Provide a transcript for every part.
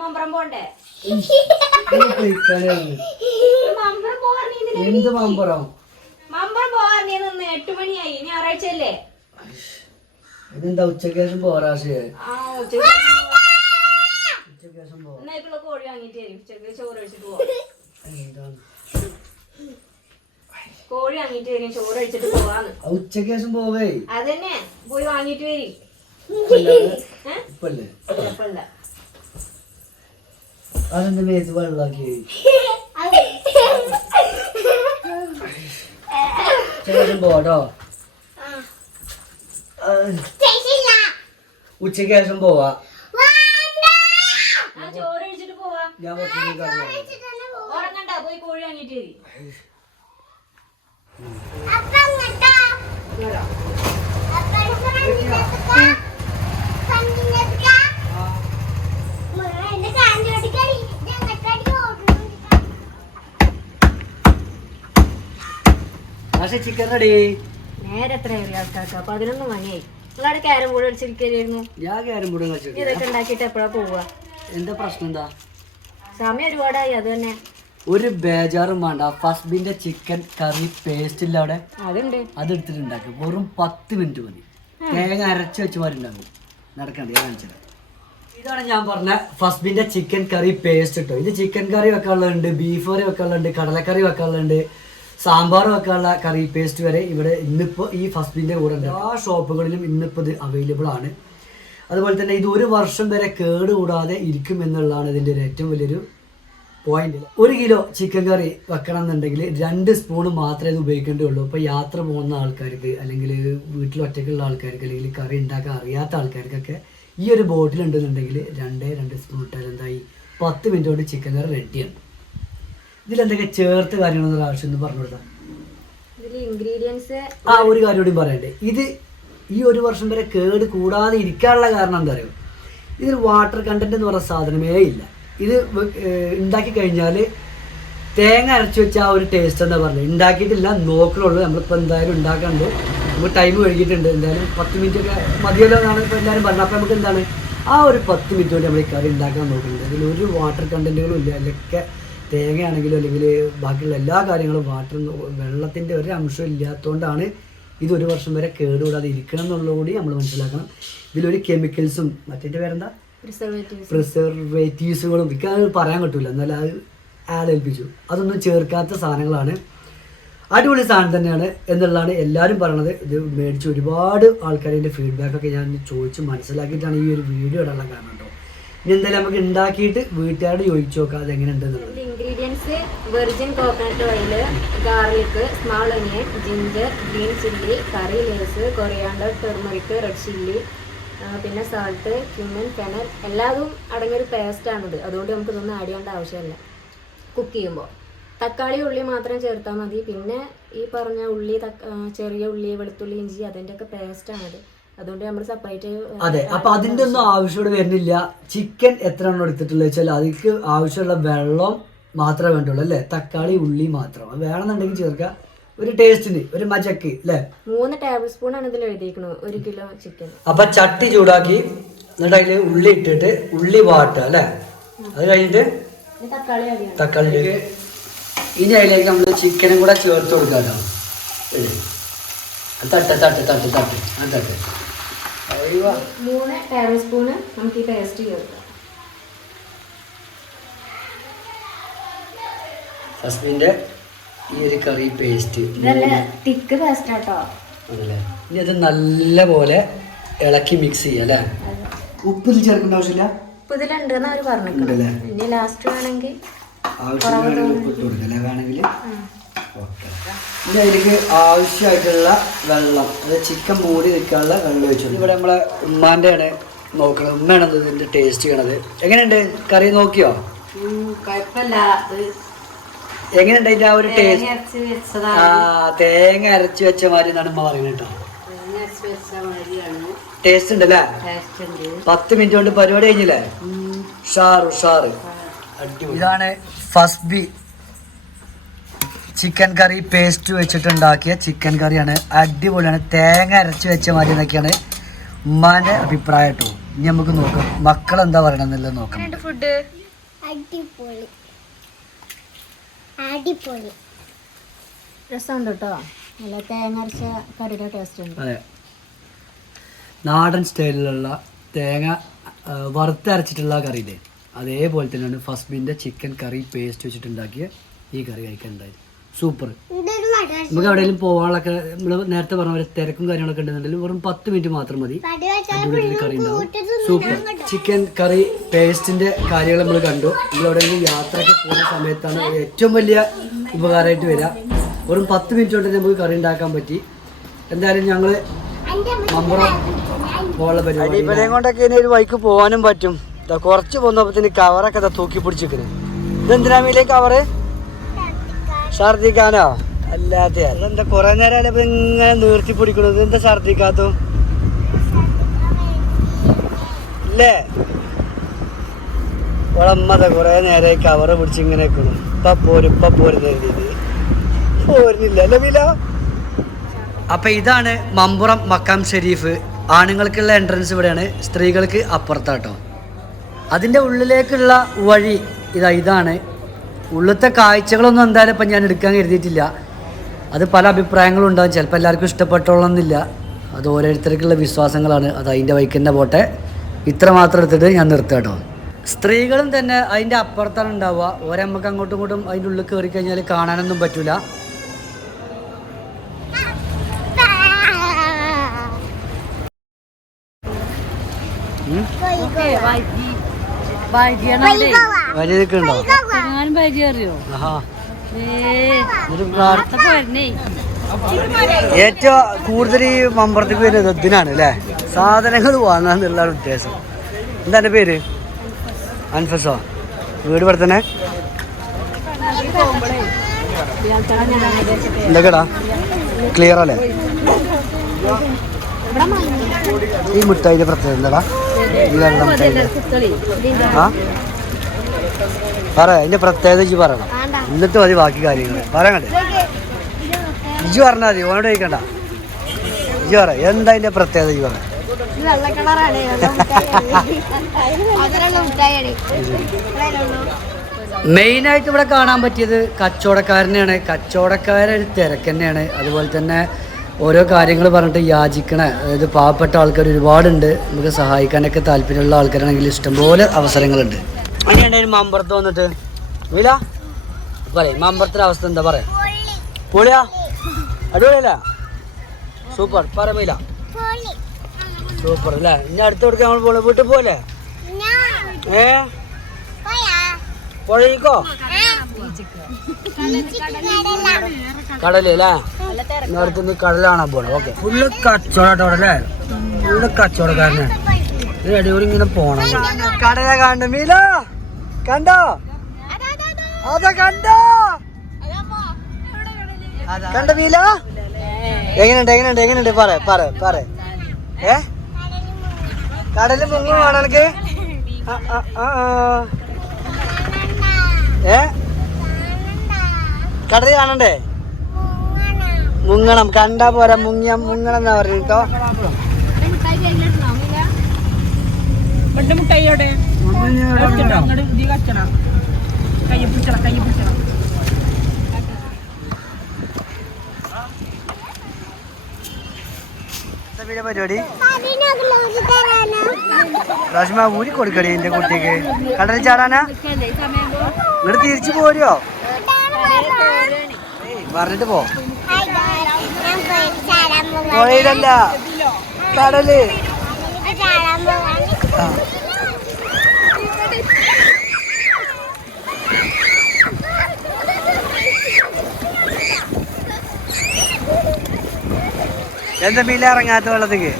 മമ്പറം പോണ്ടേ? എന്ത് മമ്പറം? മമ്പറം പോവാറേ നിന്ന് 8 മണിയായി. ഞായറാഴ്ചയല്ലേ? ഇതെന്താ ഉച്ചക്ക് ശേഷം പോരാശേ? എന്നായിക്കുള്ള കോഴി വാങ്ങിട്ട് തരും. ഉച്ചക്ക് ചോറ് കഴിച്ചിട്ട് പോവാം. കോഴി വാങ്ങിട്ട് വരും, ചോറ് കഴിച്ചിട്ട് പോവാന്ന്. ഉച്ചക്ക് ശേഷം പോവേ. അതന്നെ പോയി വാങ്ങിട്ട് വരും. അതെന്താ മേത്ത് വെള്ളാക്കി? ഉച്ചക്ക് പോട്ടോ. ഉച്ചക്ക് ശേഷം പോവാ. ചോറ് കഴിച്ചിട്ട് പോവാ. ഞാൻ ഉറങ്ങണ്ട, പോയി കോഴി വാങ്ങിട്ട് വരും. Chicken ready. നേരെ എത്ര ആൾക്കാർക്ക്? 11 മണിയായി. നിങ്ങളവിടെ ക്യാരം ബോർഡ് കളിച്ചിരിക്കുന്നു. ഞാൻ ക്യാരം ബോർഡ് കളിച്ചു. ഇതൊക്കെ ഉണ്ടാക്കിട്ട് എപ്പോഴാ പോവാ? എന്താ പ്രശ്നം? എന്താ സമയം ഒരുപാടായി. അത് തന്നെ ഒരു ബേജാറും വേണ്ട. ഫസ്ബിന്റെ ചിക്കൻ കറി പേസ്റ്റ് ഇല്ല അവിടെ, അതുണ്ട്. അത് എടുത്തിട്ടുണ്ടാക്കും. വെറും 10 മിനിറ്റ് മതി. തേങ്ങ അരച്ച് വെച്ച് മാറിണ്ടാകും. നടക്കണ്ട, ഞാൻ കാണിച്ചത്. ഇതാണ് ഞാൻ പറഞ്ഞ ഫസ്ബിന്റെ ചിക്കൻ കറി പേസ്റ്റ് ഇട്ടോ. ഇത് ചിക്കൻ കറി വെക്കാനുള്ളതുണ്ട്, ബീഫ് കറി വെക്കാനുള്ളതുണ്ട്, കടലക്കറി വെക്കാനുള്ളതുണ്ട്, സാമ്പാർ വെക്കാനുള്ള കറി പേസ്റ്റ് വരെ ഇവിടെ ഇന്നിപ്പോൾ ഈ ഫസ്ബിന്റെ കൂടെ ഉണ്ട്. എല്ലാ ഷോപ്പുകളിലും ഇന്നിപ്പോൾ ഇത് അവൈലബിൾ ആണ്. അതുപോലെ തന്നെ ഇത് 1 വർഷം വരെ കേടുകൂടാതെ ഇരിക്കും എന്നുള്ളതാണ് ഇതിൻ്റെ ഒരു ഏറ്റവും വലിയൊരു പോയിന്റ്. 1 കിലോ ചിക്കൻ കറി വെക്കണം എന്നുണ്ടെങ്കിൽ 2 സ്പൂൺ മാത്രമേ ഇത് ഉപയോഗിക്കേണ്ടതുള്ളൂ. ഇപ്പോൾ യാത്ര പോകുന്ന ആൾക്കാർക്ക്, അല്ലെങ്കിൽ വീട്ടിൽ ഒറ്റയ്ക്കുള്ള ആൾക്കാർക്ക്, അല്ലെങ്കിൽ കറി ഉണ്ടാക്കാൻ അറിയാത്ത ആൾക്കാർക്കൊക്കെ ഈ ഒരു ബോട്ടിൽ ഉണ്ടെന്നുണ്ടെങ്കിൽ 2 സ്പൂൺ ഇട്ടാൽ എന്തായി 10 മിനിറ്റ് കൊണ്ട് ചിക്കൻ കറി റെഡിയാണ്. ഇതിലെന്തൊക്കെ ചേർത്ത് കാര്യങ്ങളൊന്നും ആവശ്യം എന്ന് പറഞ്ഞു കൊടുത്താൽ ഒരു കാര്യം കൂടി പറയണ്ടേ. ഇത് ഈ 1 വർഷം വരെ കേട് കൂടാതെ ഇരിക്കാനുള്ള കാരണം എന്താ പറയുക? ഇതിൽ വാട്ടർ കണ്ടന്റ് എന്ന് പറയുന്ന സാധനമേ ഇല്ല. ഇത് ഉണ്ടാക്കി കഴിഞ്ഞാൽ തേങ്ങ അരച്ച് വെച്ച ആ ഒരു ടേസ്റ്റ് എന്താ പറയുക ഉണ്ടാക്കിയിട്ടില്ല, നോക്കണുള്ളൂ. നമ്മളിപ്പോൾ എന്തായാലും ഉണ്ടാക്കാണ്ട്, നമ്മൾ ടൈം കഴിഞ്ഞിട്ടുണ്ട്. എന്തായാലും 10 മിനിറ്റ് ഒക്കെ മതിയല്ലോ എന്നാണ് ഇപ്പോൾ എല്ലാവരും പറഞ്ഞത്. അപ്പോൾ നമുക്ക് എന്താണ് ആ ഒരു 10 മിനിറ്റ് കൊണ്ട് നമ്മൾ ഈ കറി ഉണ്ടാക്കാൻ നോക്കുന്നുണ്ട്. ഇതിൽ ഒരു വാട്ടർ കണ്ടന്റുകളും ഇല്ല. അതിലൊക്കെ തേങ്ങയാണെങ്കിലും അല്ലെങ്കിൽ ബാക്കിയുള്ള എല്ലാ കാര്യങ്ങളും വാട്ടർ, വെള്ളത്തിൻ്റെ ഒരു അംശം ഇല്ലാത്തതുകൊണ്ടാണ് ഇത് 1 വർഷം വരെ കേടുകൂടാതെ ഇരിക്കണം എന്നുള്ളതുകൂടി നമ്മൾ മനസ്സിലാക്കണം. ഇതിലൊരു കെമിക്കൽസും മറ്റേ പേരെന്താ പ്രിസർവേറ്റീവ്സുകളും എനിക്ക് അത് പറയാൻ പറ്റില്ല, എന്നാലും അത് ഏൽപ്പിച്ചു. അതൊന്നും ചേർക്കാത്ത സാധനങ്ങളാണ്. അടിപൊളി സാധനം തന്നെയാണ് എന്നുള്ളതാണ് എല്ലാവരും പറയണത്. ഇത് മേടിച്ച് ഒരുപാട് ആൾക്കാരുടെ ഫീഡ്ബാക്കൊക്കെ ഞാൻ ചോദിച്ച് മനസ്സിലാക്കിയിട്ടാണ് ഈ ഒരു വീഡിയോ ഇടാനുള്ള കാരണം കേട്ടോ. ഇനി എന്തായാലും നമുക്ക് ഉണ്ടാക്കിയിട്ട് വീട്ടുകാരോട് ചോദിച്ചു നോക്കാം അത് എങ്ങനെയുണ്ടെന്നുള്ളത്. Ingredients: virgin coconut oil, garlic, small onion, ginger, green chilli, curry leaves, coriander, turmeric, red chilli, പിന്നെ സാൾട്ട്, ക്യുമിൻ, ഫെനൽ, എല്ലാതും അടങ്ങിയൊരു പേസ്റ്റാണിത്. അതുകൊണ്ട് നമുക്ക് ഇതൊന്നും ആഡ് ചെയ്യേണ്ട ആവശ്യമില്ല കുക്ക് ചെയ്യുമ്പോൾ. തക്കാളി, ഉള്ളി മാത്രം ചേർത്താൽ മതി. പിന്നെ ഈ പറഞ്ഞ ഉള്ളി, ചെറിയ ഉള്ളി, വെളുത്തുള്ളി, ഇഞ്ചി, അതിൻ്റെയൊക്കെ പേസ്റ്റാണിത്. അതുകൊണ്ട് നമ്മൾ സെപ്പറേറ്റ്. അതെ, അപ്പൊ അതിന്റെ ഒന്നും ആവശ്യം വരുന്നില്ല. ചിക്കൻ എത്ര എണ്ണം എടുത്തിട്ടുള്ളത് വെച്ചാൽ അതിക്ക് ആവശ്യമുള്ള വെള്ളം മാത്രമേ വേണ്ടുള്ളൂ അല്ലേ? തക്കാളി, ഉള്ളി മാത്രം വേണമെന്നുണ്ടെങ്കിൽ ചേർക്കുക, ഒരു ടേസ്റ്റിന്, ഒരു മജക്ക് അല്ലേ? 3 ടേബിൾ സ്പൂൺ ആണ് ഇതിൽ എഴുതിയിരിക്കുന്നത് 1 കിലോ ചിക്കൻ. അപ്പൊ ചട്ടി ചൂടാക്കി എന്നിട്ട് അതിൽ ഉള്ളി ഇട്ടിട്ട് ഉള്ളി വാട്ടുക അല്ലേ? അത് കഴിഞ്ഞിട്ട് തക്കാളി ഇനി അതിലേക്ക് നമ്മൾ ചിക്കനും കൂടെ ചേർത്ത് കൊടുക്കാമല്ലോ. തട്ട് തട്ട് തട്ട് തട്ട് ആ തട്ട് 3 ടേബിൾ സ്പൂണ് നമുക്ക് ഈ പേസ്റ്റ് ചേർക്കാം. ഫസ്ബിന്റെ ഈ ഒരു കറി പേസ്റ്റ് തിക്ക് പേസ്റ്റ് ആട്ടോ. അതല്ലേ? ഇനി അത് നല്ല പോലെ ഇളക്കി മിക്സ് ചെയ്യാം അല്ലേ? ഉപ്പ് ഇതിൽ ചേർക്കേണ്ട ആവശ്യമില്ല. ഉപ്പ് ഇതിലുണ്ടെന്ന് അവർ പറഞ്ഞിട്ടുണ്ടല്ലേ. ഇനി ലാസ്റ്റ് വേണമെങ്കിൽ ഉപ്പ് ഇട്ട് കൊടുക്കല്ലേ വേണമെങ്കിൽ. ഓക്കെ, ഇനി അതിലേക്ക് ആവശ്യമായിട്ടുള്ള വെള്ളം, അത് ചിക്കൻ മൂടി നിൽക്കാനുള്ള വെള്ളം വെച്ചു. ഇവിടെ നമ്മളെ ഉമ്മാൻ്റെ ആണ് നോക്കണത്. ഉമ്മയാണ് ഇതിൻ്റെ ടേസ്റ്റ് ചെയ്യണത്. എങ്ങനെയുണ്ട് കറി? നോക്കിയോ? കുഴപ്പമില്ല. എങ്ങനെയുണ്ട് അതിൻ്റെ ആ ഒരു ടേസ്റ്റ്? തേങ്ങ അരച്ച് വെച്ച മാതിരി എന്നാണ് ഉമ്മ പറയുന്നത് കേട്ടോ. ടേസ്റ്റ് ഉണ്ട് അല്ലേ? 10 മിനിറ്റ് കൊണ്ട് പരിപാടി കഴിഞ്ഞില്ലേ? ഉഷാറ്. ഇതാണ് ഫസ്ബി ചിക്കൻ കറി പേസ്റ്റ് വെച്ചിട്ടുണ്ടാക്കിയ ചിക്കൻ കറിയാണ്. അടിപൊളിയാണ്. തേങ്ങ അരച്ച് വെച്ച മാതിരി എന്നൊക്കെയാണ് ഉമ്മാൻ്റെ അഭിപ്രായം കേട്ടോ. ഇനി നമുക്ക് നോക്കാം മക്കളെന്താ പറയണമെന്നുള്ളത് നോക്കാം. ഫുഡ് അടിപൊളി അടിപൊളി രസമുണ്ട് കേട്ടോ. നല്ല തേങ്ങ അരച്ച കറിയുടെ ടേസ്റ്റ് ഉണ്ട്. അതെ, നാടൻ സ്റ്റൈലിലുള്ള തേങ്ങ വറുത്തരച്ചിട്ടുള്ള കറിയില്ലേ അതേപോലെ തന്നെയാണ് ഫസ്ബിൻ്റെ ചിക്കൻ കറി പേസ്റ്റ് വെച്ചിട്ടുണ്ടാക്കിയ ഈ കറി കഴിക്കാനുണ്ടായത്. സൂപ്പർ. നമുക്ക് എവിടെയെങ്കിലും പോകാനൊക്കെ നമ്മൾ നേരത്തെ പറഞ്ഞ പോലെ തിരക്കും കാര്യങ്ങളൊക്കെ ഉണ്ടെന്നുണ്ടെങ്കിൽ വെറും 10 മിനിറ്റ് മാത്രം മതി. അടിപൊളി കറി ഉണ്ടാവും. സൂപ്പർ. ചിക്കൻ കറി പേസ്റ്റിൻ്റെ കാര്യങ്ങൾ നമ്മൾ കണ്ടു. നമ്മൾ എവിടെയെങ്കിലും യാത്രയൊക്കെ പോകുന്ന സമയത്താണ് ഏറ്റവും വലിയ ഉപകാരമായിട്ട് വരിക. വെറും 10 മിനിറ്റ് കൊണ്ട് നമുക്ക് കറി ഉണ്ടാക്കാൻ പറ്റി. എന്തായാലും ഞങ്ങൾ മമ്പുറം പോകാനുള്ള പരിപാടി ഇവരെയും കൊണ്ടൊക്കെ ഇനി ഒരു വഴിക്ക് പോകാനും പറ്റും. കുറച്ച് പോകുന്നപ്പത്തിന് കവറൊക്കെ തൂക്കി പിടിച്ചിരിക്കുന്നത്. ഇതെന്തിനാ മീലേ കവറ്? ഛർദിക്കാനോ? അല്ലാതെ അതെന്താ കുറെ നേരം ഇങ്ങനെ നിർത്തി പിടിക്കണത്? എന്താ ഛർദിക്കാത്തോ? ഇല്ലേ ഉളമ്മത കുറെ നേരമായി കവറ് പിടിച്ച് ഇങ്ങനെ വെക്കണം. ഇപ്പൊ പോരുന്ന രീതി പോരുന്നില്ല അല്ലേ മീല? അപ്പൊ ഇതാണ് മമ്പുറം മക്കാം ഷെരീഫ്. ആണുങ്ങൾക്കുള്ള എൻട്രൻസ് ഇവിടെയാണ്, സ്ത്രീകൾക്ക് അപ്പുറത്താട്ടോ. അതിൻ്റെ ഉള്ളിലേക്കുള്ള വഴി ഇതാണ്. ഉള്ളിലത്തെ കാഴ്ചകളൊന്നും എന്തായാലും ഇപ്പം ഞാൻ എടുക്കാൻ കരുതിയിട്ടില്ല. അത് പല അഭിപ്രായങ്ങളും ഉണ്ടാകും. ചിലപ്പോൾ എല്ലാവർക്കും ഇഷ്ടപ്പെട്ടോളണമെന്നില്ല. അത് ഓരോരുത്തർക്കുള്ള വിശ്വാസങ്ങളാണ്. അത് അതിൻ്റെ വഴിക്ക് തന്നെ പോട്ടെ. ഇത്ര മാത്രം എടുത്തിട്ട് ഞാൻ നിർത്താം കേട്ടോ. സ്ത്രീകളും തന്നെ അതിൻ്റെ അപ്പുറത്താണ് ഉണ്ടാവുക. നമുക്ക് അങ്ങോട്ടും ഇങ്ങോട്ടും അതിൻ്റെ ഉള്ളിൽ കയറി കഴിഞ്ഞാൽ കാണാനൊന്നും പറ്റൂല. ഏറ്റവും കൂടുതൽ ഈ മമ്പുറത്തേക്ക് വരുന്നത് ഇതിനാണ് അല്ലേ, സാധനങ്ങൾ വാങ്ങാന്നുള്ള ഉദ്ദേശം. എന്താ എൻ്റെ പേര്? അൻഫസോ. വീട് ഇവിടെ തന്നെ എന്തൊക്കെടാ ക്ലിയർ അല്ലേ? ഈ മിഠായിന്റെ പ്രത്യേകത എന്താടാ? ഈ വെള്ള മിഠായി പറ, അതിന്റെ പ്രത്യേകത ഇജ്ജ് പറയണം. എന്നിട്ട് മതി ബാക്കി കാര്യങ്ങൾ പറയണ്ടേ. ഇജ്ജ് പറഞ്ഞാൽ മതി, ഓനോട് ചോദിക്കണ്ട. ഇജ്ജ് പറ എന്താ അതിന്റെ പ്രത്യേകത? ഇജ്ജ് പറ. മെയിനായിട്ട് ഇവിടെ കാണാൻ പറ്റിയത് കച്ചവടക്കാരനെയാണ്. കച്ചവടക്കാരൊരു തിരക്ക് തന്നെയാണ്. അതുപോലെ തന്നെ ഓരോ കാര്യങ്ങൾ പറഞ്ഞിട്ട് യാചിക്കണ, അതായത് പാവപ്പെട്ട ആൾക്കാർ ഒരുപാടുണ്ട്. നമുക്ക് സഹായിക്കാനൊക്കെ താല്പര്യമുള്ള ആൾക്കാരാണെങ്കിൽ ഇഷ്ടംപോലെ അവസരങ്ങളുണ്ട്. അങ്ങനെയുണ്ടായിരുന്നു മമ്പുറത്ത് വന്നിട്ട് വില പറയാം. മമ്പുറത്തിൻ്റെ അവസ്ഥ എന്താ പറയാ? പൊളിയാ? അടിപൊളിയല്ല? സൂപ്പർ. പറയില്ല സൂപ്പർ അല്ലേ? ഇനി അടുത്ത് കൊടുക്കാൻ നമ്മൾ പോലെ വീട്ടിൽ പോലെ പുഴയിക്കോ? കടലല്ലേ? അടുത്തുനിന്ന് കടലാണോ പോണേ? ഓക്കെ. ഫുള്ള് കച്ചവടം അല്ലേ? ഫുള്ള് കച്ചവടക്കാരനെ. അടിപൊളി ഇങ്ങനെ പോണം. കടല കണ്ടു മീല? കണ്ടോ? അതാ കണ്ടോ? കണ്ട മീല? എങ്ങനെയുണ്ട് പറ. കടല് മുങ്ങും വേണം എനിക്ക്. കടല് കാണണ്ടേ? മുങ്ങണം. കണ്ടാ പോരാ, മുങ്ങണം എന്നാ പറഞ്ഞു കേട്ടോ. പരിപാടി റഷ്മ ഊരി കൊടുക്കടി എന്റെ കുട്ടിക്ക്. കടലിൽ ചാടാനാ? ഇങ്ങോട്ട് തിരിച്ചു പോരോ? പറഞ്ഞിട്ട് പോ. പുഴയിലല്ല, കടല്. എന്താ മീല ഇറങ്ങാത്ത വെള്ളത്തേക്ക്?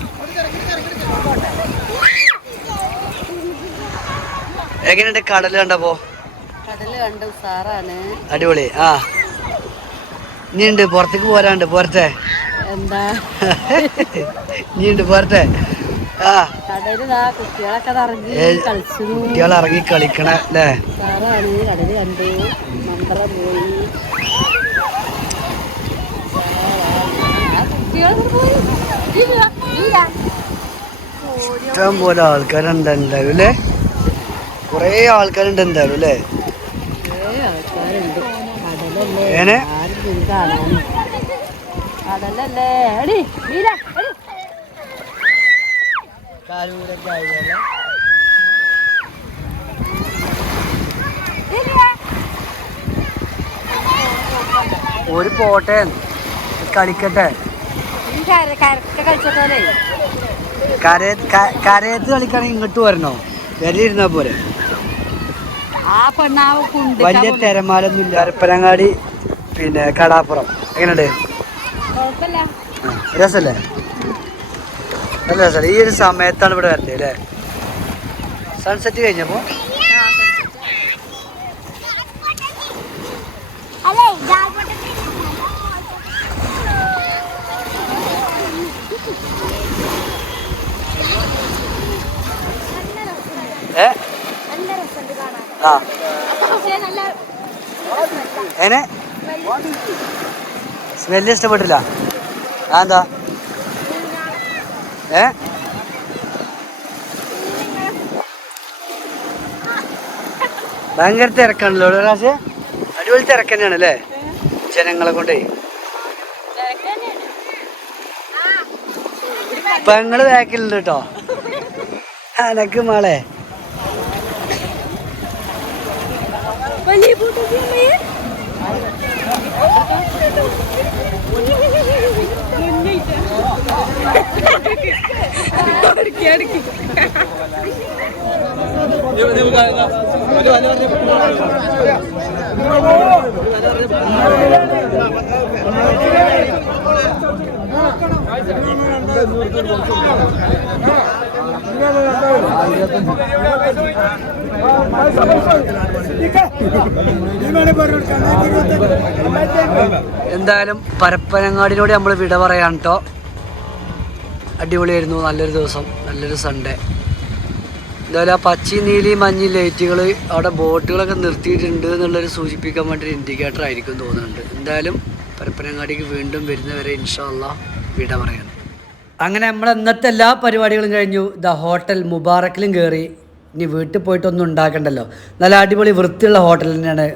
എങ്ങനെയുണ്ട് കടല് കണ്ടപ്പോ? അടിപൊളി. ഇനിയുണ്ട് പുറത്തേക്ക് പോരാണ്ട്. പോരട്ടെ? എന്താ ഇനിയുണ്ട് പോരട്ടെ? കുട്ടികൾ ഇറങ്ങി കളിക്കണ അല്ലേ? ഇഷ്ടം പോലെ ആൾക്കാരുണ്ട് എന്തായാലും അല്ലേ? കുറേ ആൾക്കാരുണ്ട് എന്തായാലും അല്ലേ? ഏനെ ഒരു പോട്ടെ കളിക്കട്ടെ. കരയത്ത് കളിക്കാണെങ്കിൽ ഇങ്ങോട്ട് വരണോ? വിലയിരുന്നാ പോരെ. വലിയ തിരമാലൊന്നും ഇല്ല. പരപ്പനങ്ങാടി പിന്നെ കടാപ്പുറം എങ്ങനെയുണ്ട്? രസല്ലേ? നല്ല രസമല്ലേ? ഈ ഒരു സമയത്താണ് ഇവിടെ വരണ്ടേ അല്ലേ? സൺസെറ്റ് കഴിഞ്ഞപ്പോ ഏനെ സ്മെല്ല് ഇഷ്ടപ്പെട്ടില്ല. എന്താ ഭയങ്കര തിരക്കാണല്ലോ രാശ. അടിപൊളി തിരക്ക് തന്നെയാണ് അല്ലേ ജനങ്ങളെ കൊണ്ടേ. പെങ്ങള് ബാക്കിലുണ്ട് കേട്ടോ. എനക്ക് മോളെ എന്തായാലും പരപ്പനങ്ങാടിനോട് നമ്മൾ വിട പറയാൻ കേട്ടോ. അടിപൊളിയായിരുന്നു. നല്ലൊരു ദിവസം, നല്ലൊരു സൺഡേ. എന്തായാലും ആ പച്ചയും നീലയും മഞ്ഞയും ലൈറ്റുകൾ അവിടെ ബോട്ടുകളൊക്കെ നിർത്തിയിട്ടുണ്ട് എന്നുള്ളൊരു സൂചിപ്പിക്കാൻ വേണ്ടി ഒരു ഇൻഡിക്കേറ്റർ ആയിരിക്കും തോന്നുന്നുണ്ട്. എന്തായാലും പരപ്പനങ്ങാടിക്ക് വീണ്ടും വരുന്നവരെ ഇൻഷാ അല്ലാഹ് വിട പറയാൻ. അങ്ങനെ നമ്മൾ ഇന്നത്തെ എല്ലാ പരിപാടികളും കഴിഞ്ഞു. ഹോട്ടൽ മുബാറക്കിലും കയറി. ഇനി വീട്ടിൽ പോയിട്ടൊന്നും ഉണ്ടാക്കണ്ടല്ലോ. നല്ല അടിപൊളി വൃത്തിയുള്ള ഹോട്ടൽ തന്നെയാണ്,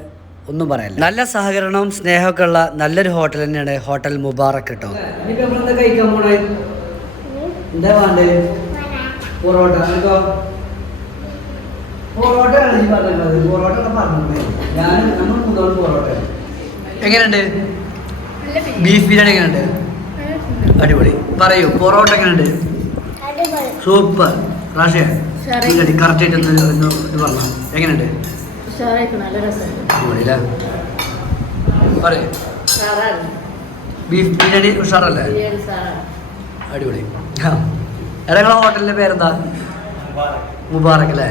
ഒന്നും പറയാനില്ല. നല്ല സഹകരണവും സ്നേഹമൊക്കെ ഉള്ള നല്ലൊരു ഹോട്ടൽ തന്നെയാണ് ഹോട്ടൽ മുബാറക്ക് കേട്ടോ. എന്താ വേണ്ടേ? പൊറോട്ട. പൊറോട്ട എങ്ങനെയുണ്ട്? ബീഫ് ബിരിയാണി എങ്ങനെയുണ്ട്? അടിപൊളി. പറയൂ, പൊറോട്ട എങ്ങനെയുണ്ട്? സൂപ്പർ. റാഷിയ കറക്റ്റ് ആയിട്ട് ഇത് പറഞ്ഞോ, എങ്ങനെയുണ്ട്? അടിപൊളിയില്ലേ? പറയൂ. ബീഫ് ബിരിയാണി ഉഷാറല്ലേ? അടിപൊളി. എടാ നിങ്ങളെ ഹോട്ടലിൻ്റെ പേരെന്താ? മുബാറക്ക് അല്ലേ?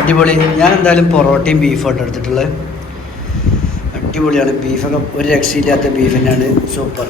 അടിപൊളി. ഞാൻ എന്തായാലും പൊറോട്ടയും ബീഫോട്ടോ എടുത്തിട്ടുള്ളത്. അടിപൊളിയാണ്. ബീഫൊക്കെ ഒരു രക്ഷയില്ലാത്ത ബീഫ് തന്നെയാണ്. സൂപ്പർ.